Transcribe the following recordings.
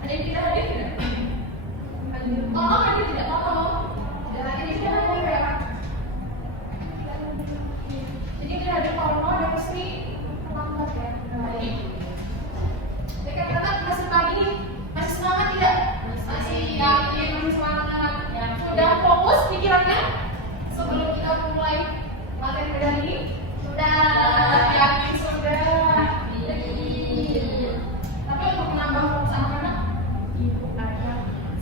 Ada yang tidak hadir tidak? Tolong hadir tidak? Tolong. Tidak hadir tidak hadir ya. Jadi tidak hadir kalau mau ada resmi terlambat ya. Baik. Rekan-rekan masih pagi, masih semangat tidak? Masih yakin, masih semangat. Sudah fokus pikirannya sebelum kita mulai materi hari ini? Sudah yakin sudah. Tapi untuk menambah fokus anak-anak, ibu ada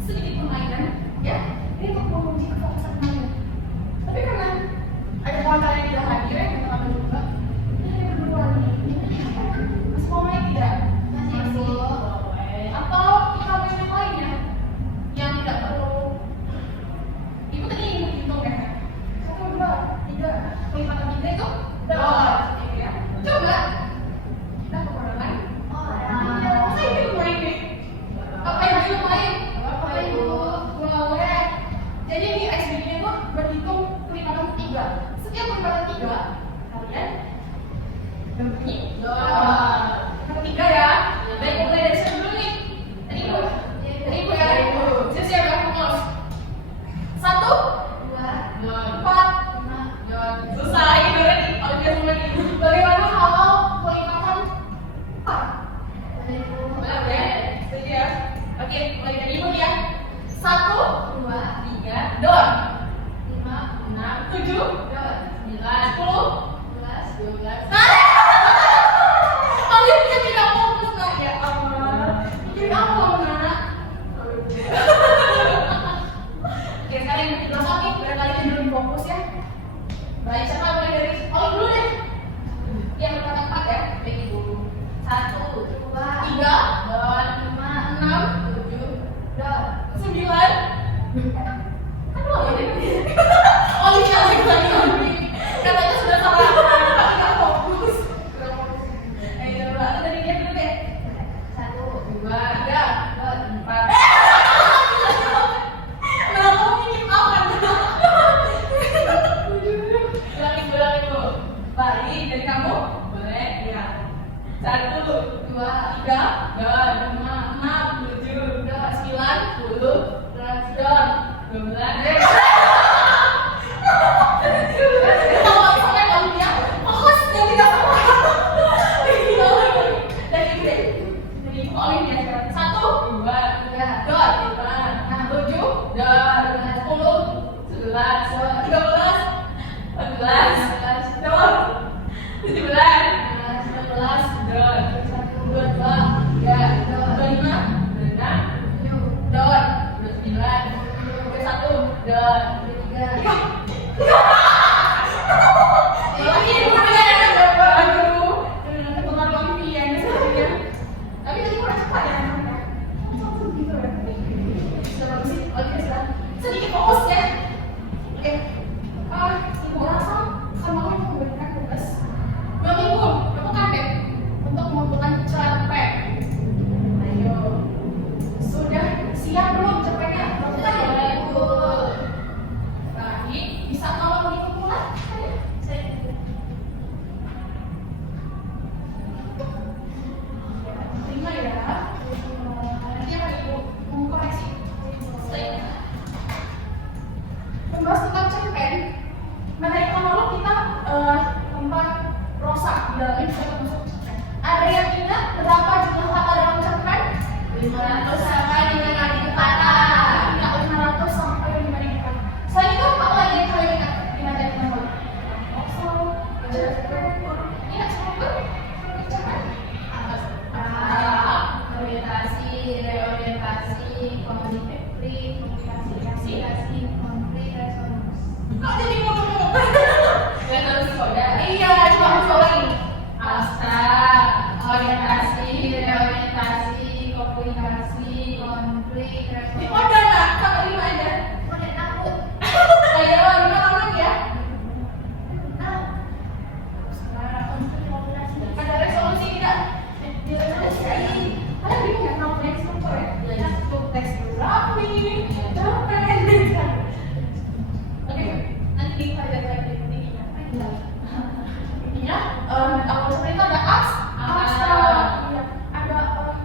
sedikit permainan, ya. Ini untuk menguji kefokusan kalian. Tapi karena ada kawan kalian yang tidak hadir, yang teman juga, ini hanya berdua nih. Masih mau main tidak? Masih. Atau kita main yang lainnya yang tidak perlu. Ibu tadi ingin hitung ya? 1, 2, 3. Kelipatan 3 itu dot, gitu ya. Coba kita ke orang lain. Iya, saya ingin main deh. Apa yang ingin main? Apa ibu? Boleh. Jadi di SBG itu berhitung kelipatan 3. Setiap kelipatan 3 kalian berbunyi dot. Yang ketiga ya. Baik, mulai dari saya dulu nih. Tadi ibu ya. Siap-siap ya, fokus. 1, 2, 4, 5. Selesai berarti. Kalau dia mulai. Bagaimana kalau kelipatan 4? Benar ya? Setuju ya? Oke, mulai dari ibu ya. 1, 2, 3, dot. 5, 6, 7, dot. 9, 10, 11, 12. Kalian bisa tidak fokus nak ya Allah. Mikir apa nak? Oke, sekarang yang ketiga lagi, barangkali yang belum fokus ya. Baik, siapa mulai dari dulu deh. Yang berkata 4 ya, baik ibu. 1, 2, 3, dot. 5, 6, 7, dot. 9. Aduh, ini. Oh, ini lagi lagi. Katanya sudah salah. Tidak fokus. Ayo, coba dari dia dulu deh. 1, 2, 3, dot. 4. Kenapa mikir apa? Ulangi bu. Balik dari kamu. Boleh ya. 1, 2, 3, dot. 5, 6, 7, dot. 9, 10, dot. 12. Sedikit fokus ya. Oke. Ibu rasa sama kamu memberikan tugas 2 minggu, kamu kaget untuk mengumpulkan cerpen. Ayo, sudah siap belum cerpennya? Sudah ibu. Tadi bisa tolong dihitung mulai? Terima ya. Nanti apa ibu mau koreksi? Membahas tentang cerpen. Materi lalu kita tentang prosa di dalamnya bisa masuk cerpen. Ada yang ingat berapa jumlah kata dalam cerpen? 500 sampai 5.000 kata. Tidak 500 sampai 5.000 kata. Selain itu apa lagi yang kalian ingat di materi lalu? Ingat semua cerpen? Orientasi, reorientasi, komunikasi, konflik, resolusi. Kok jadi ngomong-ngomong? Resolusi kode. Iya, coba ulangi. Abstrak, orientasi, reorientasi, komunikasi, konflik, Di resolusi. kode nak, sampai 5 aja. Kode takut. Ayo, 5 orang ya. Abstrak, Selanjutnya awal cerita ada abstrak, iya, ada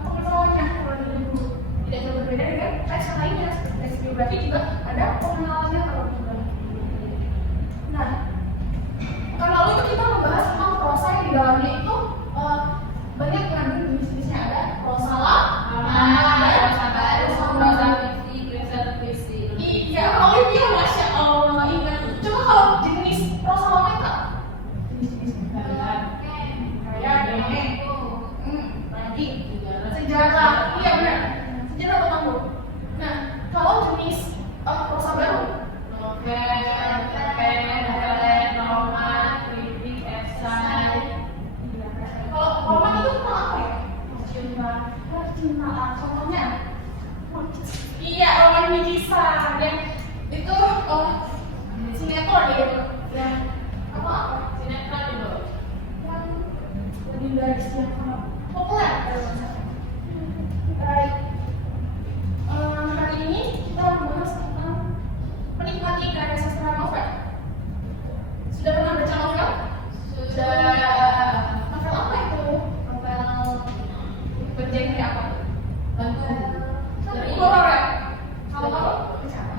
pengenalannya kalau di buku. Tidak jauh berbeda dengan teks lainnya seperti teks biografi juga ada pengenalannya kalau di buku. Nah, kalau lalu itu kita membahas tentang prosa yang di dalamnya itu banyak mengandung jenis-jenisnya. Ada prosa lama, prosa baru, prosa puisi. Iya, oh iya, masya Allah, ingat. Coba kalau jenis prosa lama itu apa? Jenis-jenisnya kayak dongeng, lagi sejarah, iya benar, sejarah atau panggung. Nah, kalau jenis prosa baru, novel, roman, kritik, esai. kalau roman itu tentang apa ya? Percintaan, contohnya. Iya, roman Biji-san dan itu sinetron ya itu. Ya, apa? Sinetron itu. Yang lebih dari yang populer kalau misalnya. Baik. Hari ini kita membahas tentang menikmati karya sastra novel. Sudah pernah baca novel? Sudah. Novel apa itu? Novel bergenre apa? Horor ya? Kalau kamu baca apa?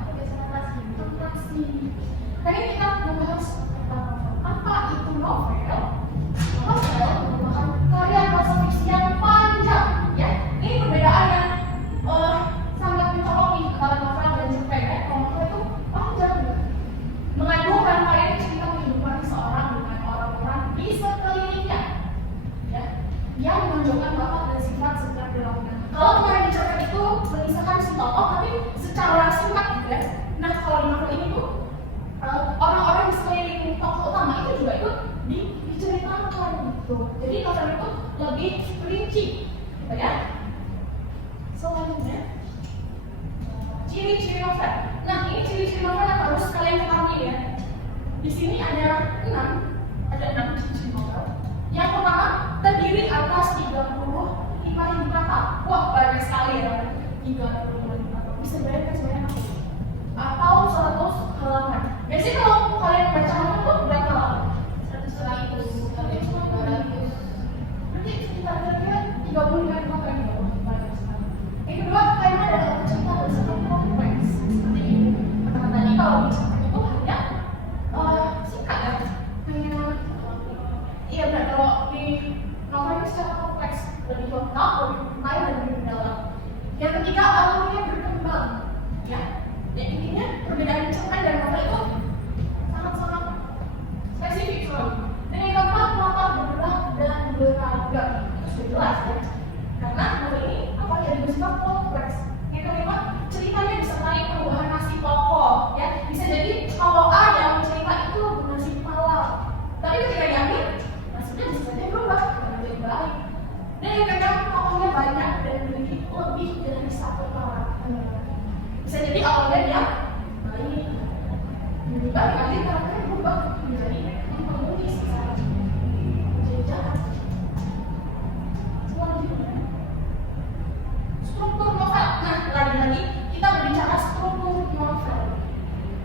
Fantasi. Hari ini kita membahas tentang apa itu novel. Novel merupakan karya bahasa fiksi yang panjang, ya. Ini perbedaan yang sangat mencolok nih antara novel dan cerpen. Kalau novel itu panjang, mengandung rangkaian cerita kehidupan seseorang dengan orang-orang di sekelilingnya, ya, yang menunjukkan bakat dan sifat setiap dialognya. Kalau kemarin di cerpen itu mengisahkan si tokoh, tapi secara singkat gitu ya. Nah, kalau di novel ini tuh orang-orang di sekeliling tokoh utama itu juga ikut diceritakan gitu. Jadi novel itu lebih rinci, gitu ya. Selanjutnya, ciri-ciri novel. Nah, ini ciri-ciri novel yang harus kalian ketahui ya. Di sini ada 6 ciri-ciri novel. Yang pertama, terdiri atas 35.000 kata. Wah, banyak sekali ya. 35.000 kata. Bisa bayangkan sebenarnya atau 100 halaman. Biasanya kalau kalian baca novel itu berapa halaman? 100 kali 200. Berarti sekitar kira-kira 35 kata yang banyak sekali. Yang kedua, kalian ada cerita bersama kompleks. Seperti ini. Kata tadi kalau bicara itu hanya singkat ya. Hanya iya benar, kalau di novel itu secara kompleks, lebih lengkap, lebih detail, dan lebih mendalam. Yang ketiga, alurnya berkembang, ya. Dan intinya perbedaan cerpen dan novel itu sangat-sangat spesifik sekali. Dan yang keempat, latar bergerak dan beragam. Itu sudah jelas ya. Karena novel ini apa yang bersifat kompleks. Yang kelima, ceritanya disertai perubahan nasib tokoh, ya. Bisa jadi kalau A yang cerita itu bernasib malang, tapi ketika di akhir nasibnya bisa saja berubah menjadi baik. Dan yang keenam, tokohnya banyak dan memiliki lebih dari satu karakter. Bisa jadi awalnya dia baik, berubah akhir karakternya berubah menjadi pengemudi secara menjadi jahat. Selanjutnya, struktur novel. Nah, lagi-lagi kita berbicara struktur novel.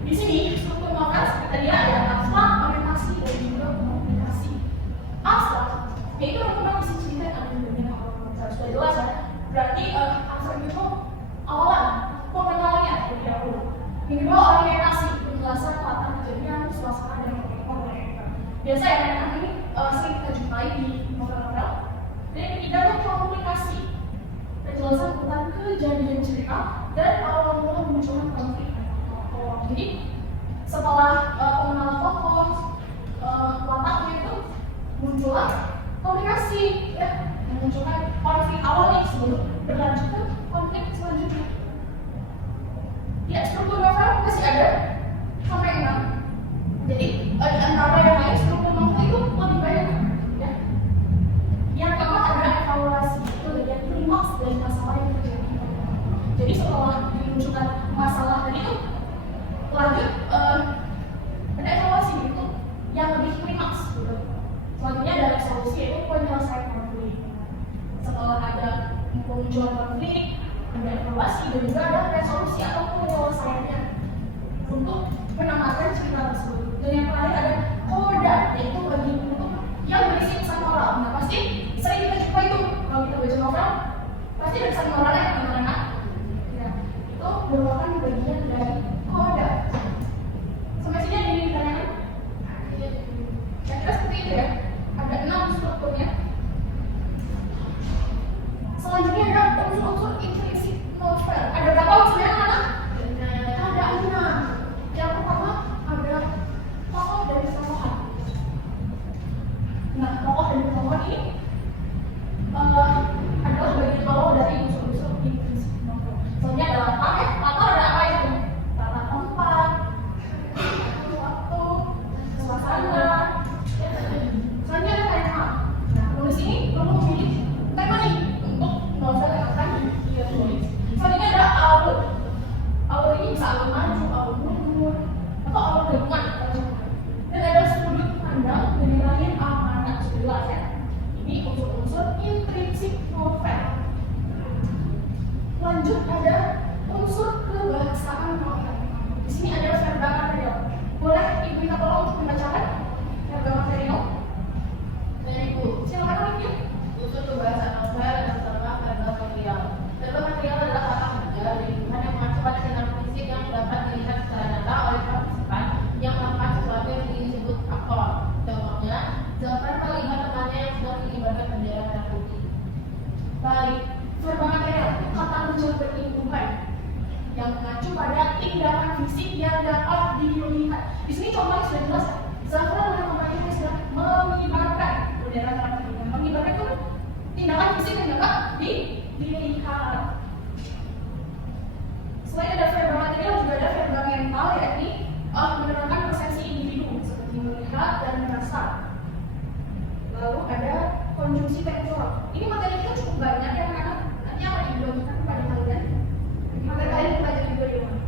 Di sini struktur novel seperti tadi ada abstrak, orientasi, dan juga komunikasi. Abstrak, yaitu rangkuman isi cerita yang ada di dunia novel. Sudah jelas ya. Berarti abstrak itu awalan, pengenalannya terlebih dahulu. Yang kedua, orientasi, penjelasan latar kejadian, suasana, dan komunikasi. Biasa ya, yang ini sering kita jumpai di novel-novel. Dan yang ketiga itu komunikasi, penjelasan tentang kejadian cerita dan awal mula munculnya konflik antara tokoh. Jadi setelah pengenalan tokoh, wataknya itu muncullah komunikasi, ya, memunculkan konflik awalnya sebelum berlanjut ke konflik selanjutnya. Ya, struktur novel masih ada sampai 6. Jadi di antara yang lain struktur novel itu lebih banyak, ya. Yang keempat ada evaluasi, itu bagian klimaks dari masalah yang terjadi. Jadi setelah dimunculkan masalah tadi itu lanjut ada evaluasi itu yang lebih klimaks gitu. Selanjutnya ada resolusi, yaitu penyelesaian konflik. Setelah ada pemunculan konflik, ada evaluasi dan juga ada resolusi atau penyelesaiannya untuk menambahkan cerita tersebut. Dan yang terakhir ada koda, yaitu bagian penutup yang berpikir ya, ada 6 strukturnya. Selanjutnya ada unsur-unsur intrinsik novel. Ada berapa unsurnya anak? Ada 6. Yang pertama ada tokoh dan tokohan. Nah, tokoh dan tokohan ini adalah bagian bawah dari unsur-unsur intrinsik novel. Soalnya ada latar ya, latar ada apa itu? Tata tempat, waktu, suasana. Soalnya ada tema. Nah, penulis ini perlu memilih tema nih untuk novel yang akan dia tulis. Soalnya ada alur. Alur ini bisa alur maju, alur mundur, atau alur depan. Dan ada sudut pandang dari lain amanat jelas ya. Ini unsur-unsur intrinsik novel. Lanjut ada unsur kebahasaan novel. Di sini ada verba material. Boleh ibu minta tolong untuk membacakan verba material? Dari Bu, Silakan ibu. unsur kebahasaan novel yang pertama verba material. Verba material adalah kata kerja dari Tuhan yang mengacu pada sinar fisik yang dapat dilihat secara nyata oleh partisipan yang melakukan sesuatu yang disebut aktor. Contohnya, Zafran melihat temannya yang sedang mengibarkan bendera merah putih. Baik, verba material kata kerja berimbuhan yang mengacu pada tindakan fisik yang dapat dilihat. Di sini contohnya sudah jelas. Zafran melihat temannya yang sedang mengibarkan bendera merah putih. Mengibarkan itu tindakan fisik yang dapat dilihat. Selain ada verba material juga ada verba mental, yakni menerangkan persepsi individu seperti melihat dan merasa. Lalu ada konjungsi temporal. Ini materi kita cukup banyak ya anak-anak. Nanti akan dibagikan kepada kalian. Materi kalian belajar juga di rumah.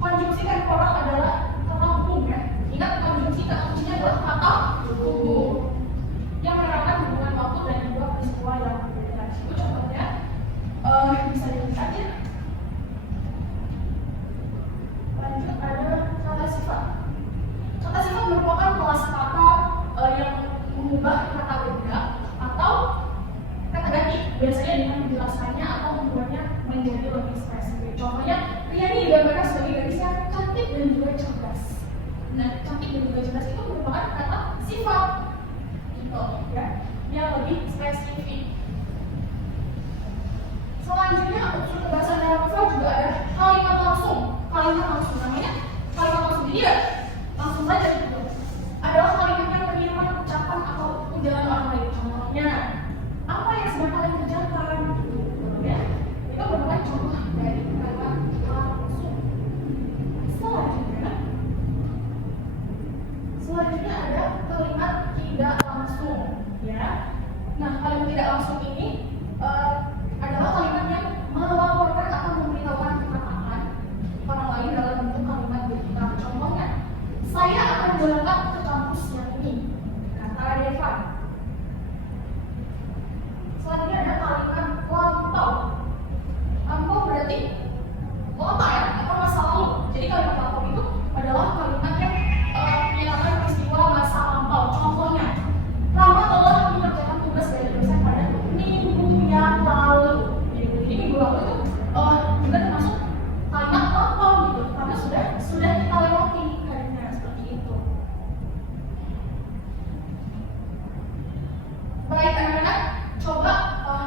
Konjungsi temporal adalah kata hubung ya. Ingat konjungsi kata kuncinya adalah kata hubung yang menerangkan hubungan waktu dan dua peristiwa yang berbeda. Itu contohnya bisa dilihat ya. Lanjut ada kata sifat. Kata sifat merupakan kelas kata yang mengubah kata benda atau kata ganti, biasanya dengan menjelaskannya atau membuatnya menjadi lebih spesifik. Contohnya, Ria ini digambarkan sebagai gadis yang cantik dan juga cerdas. Nah, cantik dan juga cerdas itu merupakan kata sifat, gitu ya, yang lebih spesifik. Selanjutnya, unsur kebahasaan dalam novel juga ada kalimat langsung. Kalimat langsung namanya kalimat langsung. Jadi ya, langsung saja gitu. Adalah kalimat yang mengirimkan ucapan atau ujaran orang lain. Contohnya, apa yang sedang kalian kerjakan? Ya, itu merupakan contoh dari kalimat langsung. Selanjutnya ada kalimat tidak langsung. Ya, nah kalimat tidak langsung ini adalah kalimat yang melaporkan atau memberitahukan perkataan orang lain dalam bentuk kalimat berita. Contohnya, saya akan berangkat ke kampus yang ini, kata Devan. Selanjutnya ada kalimat lampau. Lampau berarti lama ya, atau masa lalu. Jadi kalimat lampau itu adalah kalimat yang menyatakan peristiwa masa lampau. Contohnya, Rama telah mengerjakan tugas dari dosen pada minggu yang lalu. Jadi minggu lalu itu juga termasuk kalimat lampau gitu, karena sudah kita lewati harinya seperti itu. Baik anak-anak, coba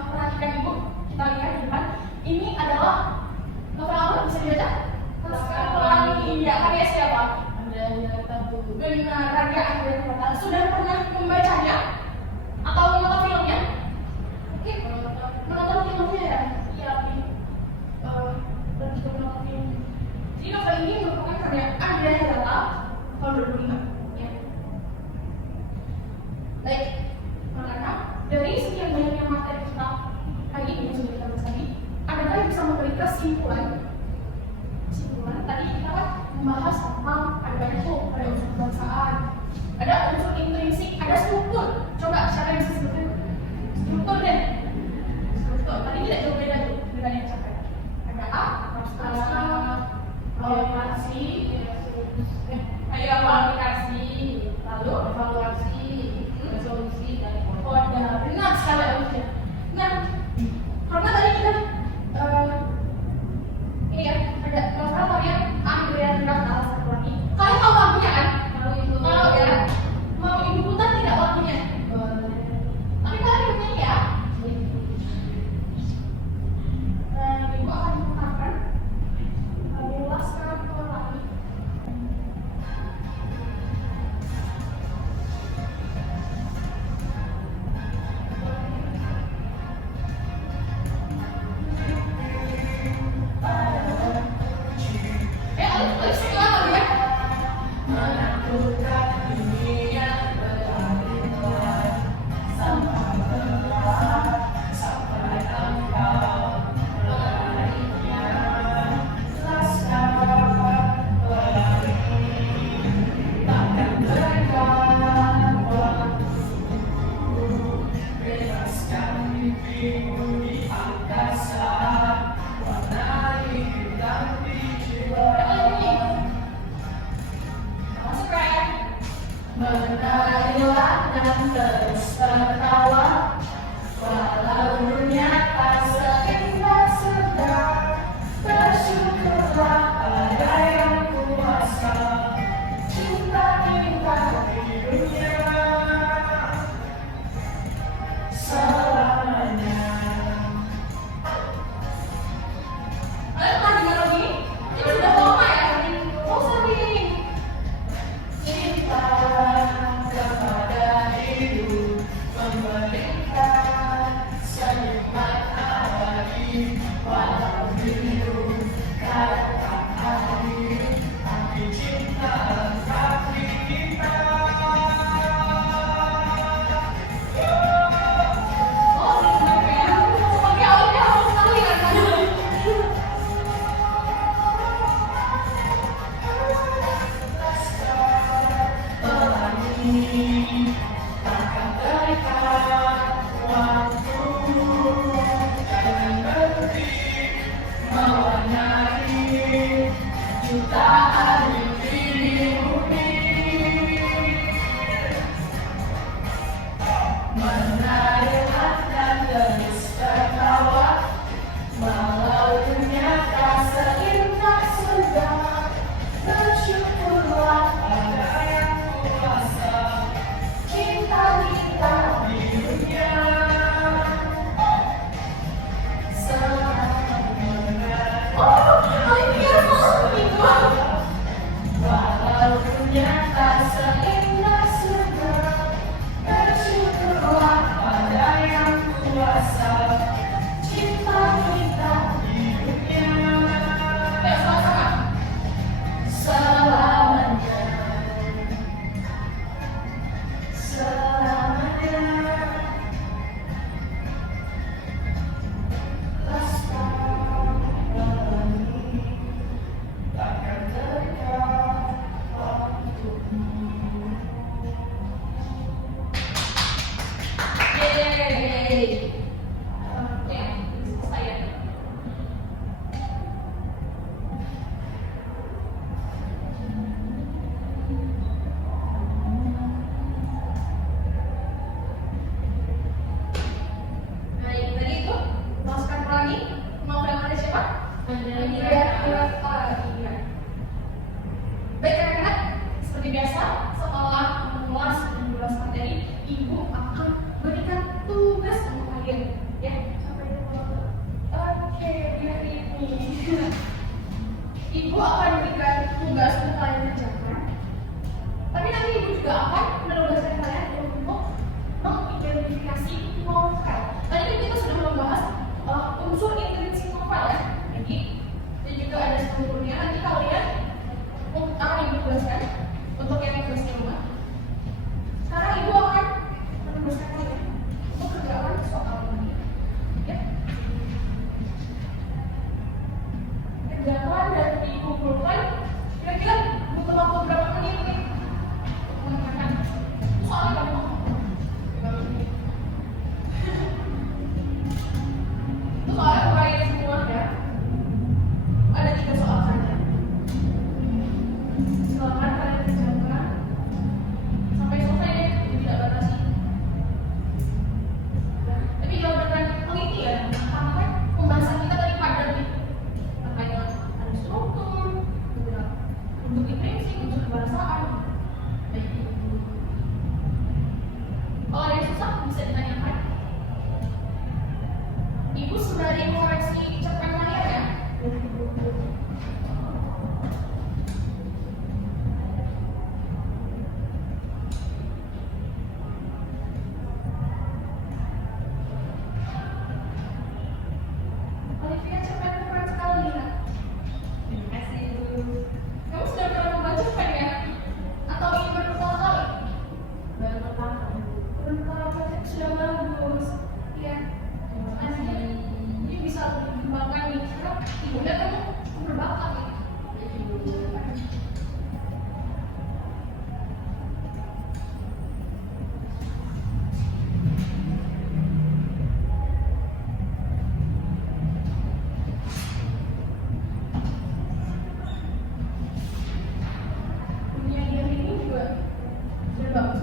perhatikan ibu, kita lihat di depan. Ini adalah novel apa? Bisa dibaca? Laskar Pelangi. Iya, karya siapa? Ada Bu. Benar, karya Andrea Hirata. Sudah pernah membacanya? Atau menonton filmnya? Oke, menonton filmnya ya? Iya, dan juga menonton film. Jadi novel ini merupakan karya Andrea Hirata tahun 2005. Ya. Baik, anak-anak, dari sekian banyaknya materi kita hari ini yang sudah kita bahas tadi, adakah yang bisa memberi kesimpulan? Tadi kita kan membahas tentang ada banyak tuh, ada unsur kebangsaan, ada unsur intrinsik, ada struktur. Coba siapa yang bisa sebutin struktur deh? Struktur. Tadi tidak jauh beda tuh dengan yang capek. Ada A, naskah, evaluasi, aplikasi, lalu Evaluasi, resolusi, dan benar sekali Alvia. Nah, karena tadi kita ini ya ada novel karya Andrea Hirata Laskar Pelangi. Kalian tahu lagunya kan? Mau ya? Mau ibu Menarilah dan terus tertawa, walau dunia tak seindah sedang. Bersyukurlah pada yang kuasa, cinta kita di dunia selamanya. Ayo lagi lagi, ini sudah lama ya, mau sering. Cinta kepada hidup, memberikan senyuman abadi, walau hidup datang akhir, tapi cinta kasih kita. Oh, kenapa ya? Oke, harus tahu ya kan? Takkan terikat waktu dan berhenti mewarnai jutaan mimpi di bumi. Menarilah dan terus tertawa, walau dunia tak seindah sedang. Bersyukurlah pada yang kuasa, cinta kita di dunia selamanya. Walau dunia tak seindah sedang. Bersyukurlah pada yang kuasa, cinta kita di dunia selamanya. Selamanya. Lestari takkan terikat waktumu. Yeay. Ya, saya. Baik, tadi itu masukkan lagi. Mau ada siapa? Iya. Baik anak-anak, seperti biasa setelah mengulas dan mengulas materi, ibu akan berikan tugas untuk kalian. Ya, sampai jumpa. Oke, hari ini ibu akan berikan tugas untuk kalian kerjakan. Tapi nanti ibu juga akan menugaskan kalian untuk mengidentifikasi novel. Tadi kan kita sudah membahas unsur intrinsik novel ya. Jadi dan juga ada strukturnya. Nanti kalian akan ibu tugaskan untuk yang tugas di rumah. Sekarang ibu akan menugaskan kalian untuk kerjakan soal ini. Ya. Kerjakan dan ibu kumpulkan. Kira-kira butuh waktu berapa menit nih? Mengerjakan soalnya gampang. Itu soalnya mulai semua ya. Ada 3 soal saja. Silakan kalian kerjakan sampai selesai deh, tidak batasi. Tapi jangan dengan teliti ya, karena pembahasan kita tadi padat nih. Makanya ada struktur, untuk intrinsik, untuk kebahasaan. Baik. Kalau ada yang susah bisa ditanyakan. Ibu sembari koreksi cerpen lahir ya. Olivia cerpen keren sekali ya. Terima kasih ibu. Kamu sudah pernah membaca cerpen ya? Atau ini baru pertama kali? Baru pertama. Baru pertama kali sudah bagus. Iya. Terima kasih. Ini bisa dikembangkan nih. Karena ibunya kamu berbakat nih. Dunia dia ini juga sudah bagus.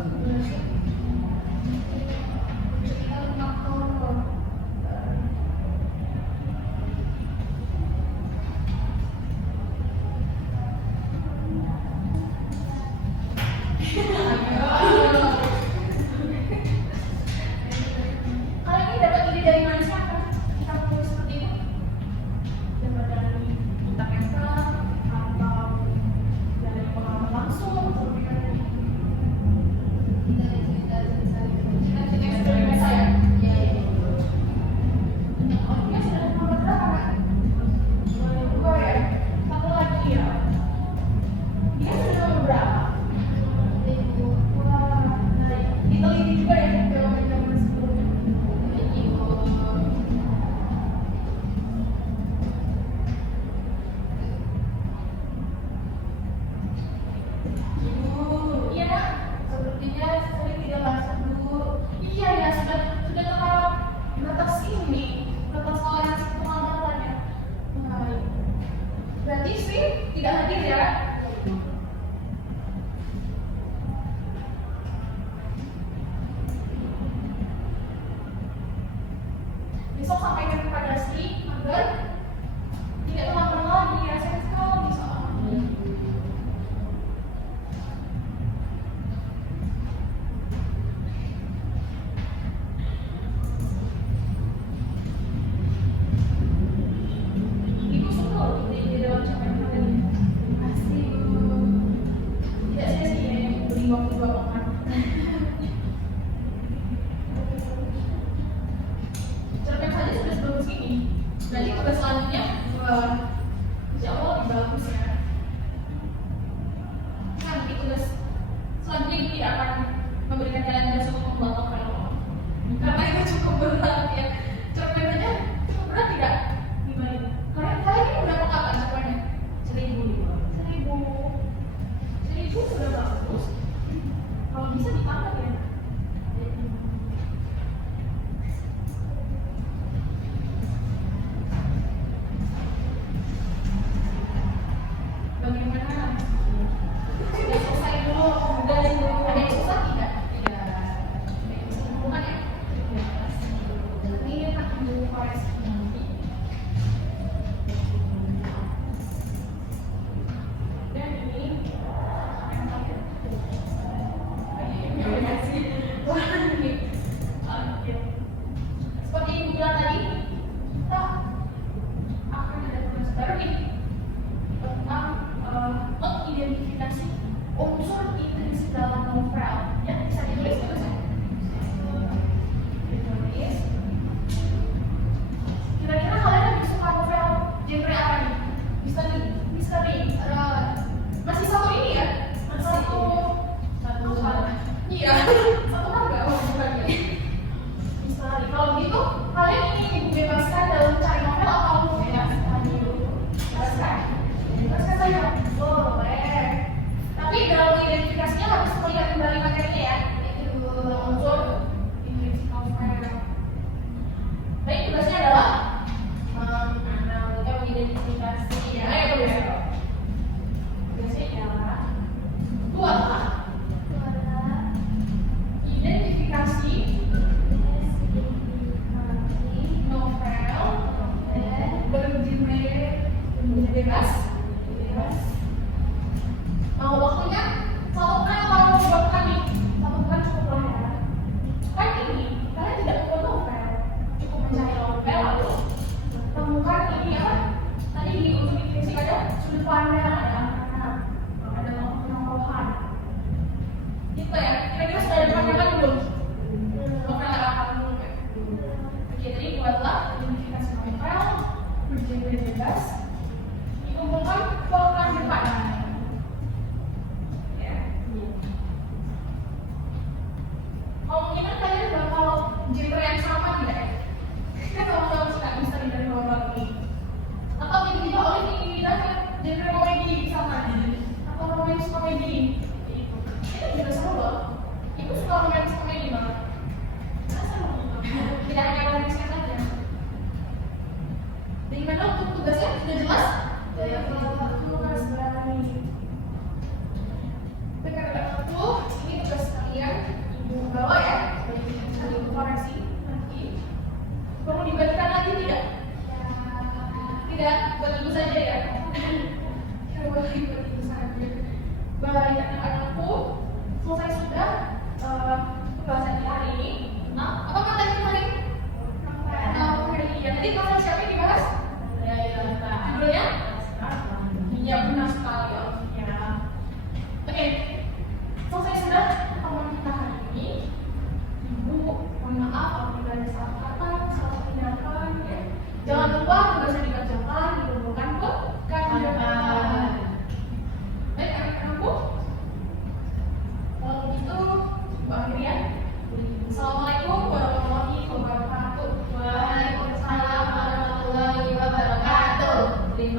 diteliti juga ya jawaban-jawaban sebelumnya. Ibu. Iya nak, Sepertinya saya tidak masuk dulu. iya ya sudah terlewat batas ini, batas toleransi pengamalan ya. Baik. Berarti sih tidak hadir ya. Besok sampaikan kepada Sri agar tidak terlambat lagi ya, saya sekali soalnya. Ibu suka di dalam capaian materi. Terima kasih, Bu. Tidak sia-sia ya beri waktu 2 pekan. Cerpen saja sudah sebagus ini. Berarti tugas selanjutnya insya Allah lebih bagus ya. Nanti tugas selanjutnya ini tidak akan memberikan kalian tugas untuk membuat novel. Karena itu cukup berat ya. Cerpen saja cukup berat tidak? Gimana? Kalian ini berapa kapan cerpennya? 1.000 sudah bagus. Kalau bisa ditambah ya. Bagaimana? Sudah selesai dulu, kemudian ada yang susah tidak? Bukan ya? Ini akan dulu koreksi nanti. Dan ini yang terakhir. Terima kasih. Oke. Seperti yang bilang tadi, kita akan ada tugas baru nih tentang mengidentifikasi unsur intrinsik dalam novel. Ya, bisa ditulis tulisnya. Ditulis. Kira-kira kalian lebih suka novel genre apa nih? Misteri. Masih satu ini ya? Satu apa? Iya. Satu harga. Oh, bukan ya. Misteri. Kalau gitu, kalian ingin dibebaskan dalam mencari novel atau bebaskan dulu? Bebaskan saja. Boleh. Tapi dalam identifikasinya harus melihat kembali materinya ya. Itu unsur intrinsik novel. Baik, tugasnya adalah Mengidentifikasi. ya, ayo tulis. Tugasnya adalah itu adalah identifikasi novel bergenre bebas. Mau waktunya 1 bulan atau 2 bulan nih? 1 bulan cukup lah ya. Kan ini kalian tidak perlu novel, cukup mencari novel lalu temukan ini apa? Tadi di unsur intrinsik ada sudut pandang, ada anak, ada pengetahuan. Gitu ya. Kira-kira sudah ada pandangan belum? Novel apa belum ya? Oke, jadi buatlah identifikasi novel bergenre bebas. Dikumpulkan pekan depan. Ya. Ngomongin kan kalian bakal genre yang sama tidak ya? Kita sama-sama suka misteri dari novel ini. Atau tiba-tiba oleh ingin pindah ke genre komedi sama atau romance komedi. Itu juga seru loh. Ibu suka romance komedi banget. Tidak hanya romance saja. Dari mana untuk tugasnya sudah jelas? Tugas berani. Dekat waktu ini tugas kalian ibu bawa ya. Bisa ibu koreksi nanti. Perlu dibagikan lagi tidak? Tidak, buat ibu saja ya. Buat ibu saja. Baik.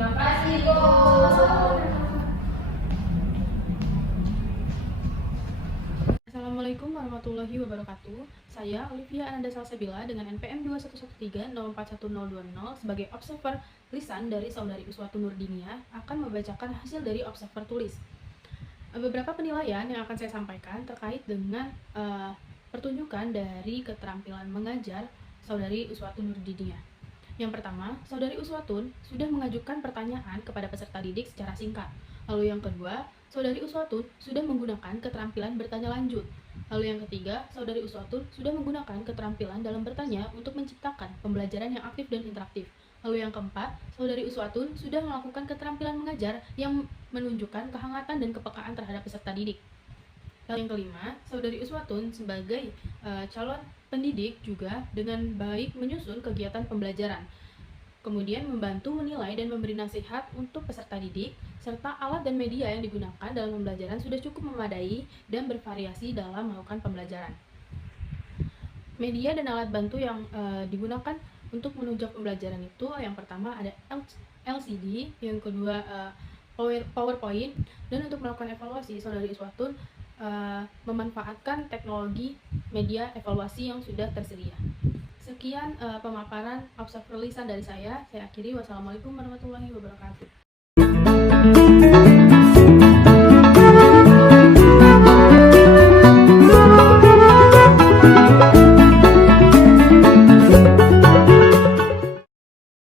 Terima kasih, Ko. Assalamualaikum warahmatullahi wabarakatuh. Saya Olivia Ananda Salsabila dengan NPM 211304120 sebagai observer lisan dari saudari Uswatun Nurdinia akan membacakan hasil dari observer tulis. Beberapa penilaian yang akan saya sampaikan terkait dengan pertunjukan dari keterampilan mengajar saudari Uswatun Nurdinia. Yang pertama, saudari Uswatun sudah mengajukan pertanyaan kepada peserta didik secara singkat. Lalu yang kedua, saudari Uswatun sudah menggunakan keterampilan bertanya lanjut. Lalu yang ketiga, saudari Uswatun sudah menggunakan keterampilan dalam bertanya untuk menciptakan pembelajaran yang aktif dan interaktif. Lalu yang keempat, saudari Uswatun sudah melakukan keterampilan mengajar yang menunjukkan kehangatan dan kepekaan terhadap peserta didik. Lalu yang kelima, saudari Uswatun sebagai calon pendidik juga dengan baik menyusun kegiatan pembelajaran, kemudian membantu menilai dan memberi nasihat untuk peserta didik, serta alat dan media yang digunakan dalam pembelajaran sudah cukup memadai dan bervariasi dalam melakukan pembelajaran. Media dan alat bantu yang digunakan untuk menunjang pembelajaran itu, yang pertama ada LCD, yang kedua PowerPoint, dan untuk melakukan evaluasi, saudari Uswatun memanfaatkan teknologi media evaluasi yang sudah tersedia. Sekian pemaparan observer lisan dari saya akhiri. Wassalamualaikum warahmatullahi wabarakatuh.